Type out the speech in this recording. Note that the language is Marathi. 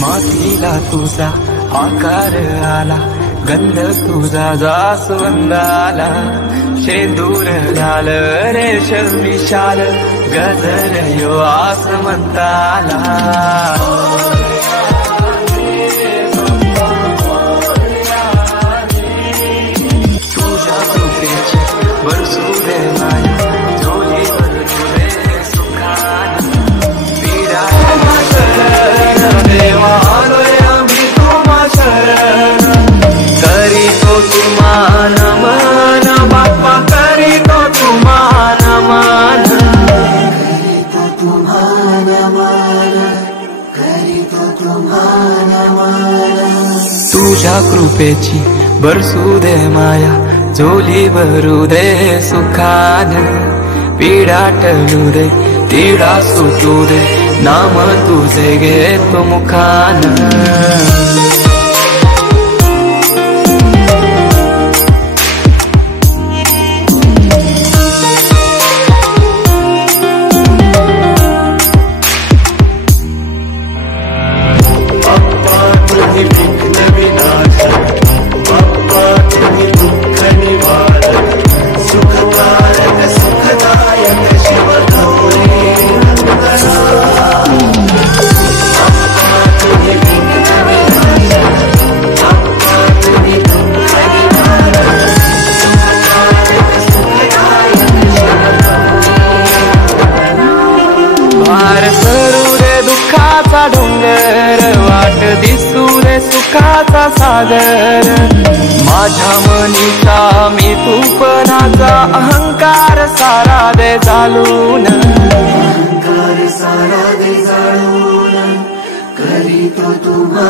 मातीला तुझा आकार आला, गंध तुझा जास्वंदाला, शेंदूर लाल रेशम विशाल, गजर यो आसमंताला. तुझ्या कृपेची बरसू दे माया, झोली भरू दे सुखान. पीडा शरण देवा आलोय आम्ही तुम्हा शरण, करीतो तुम्हा नमन बाप्पा, करीतो तुम्हा नमन, करीतो तुम्हा नमन, करीतो तुम्हा नमन. तुझ्या कृपेची बरसू दे माया, झोली भरू दे सुखान. पीडा टळू दे, तिडा सुटू दे, नाम तुझे घेतो मुखान. डोंगर वाट दिसू दे सुखाचा सागर, माझ्या मनीचा मी तूपनाचा अहंकार सारा दे चालून, अहंकार सारा दे जाळून. करीतो तुम्हा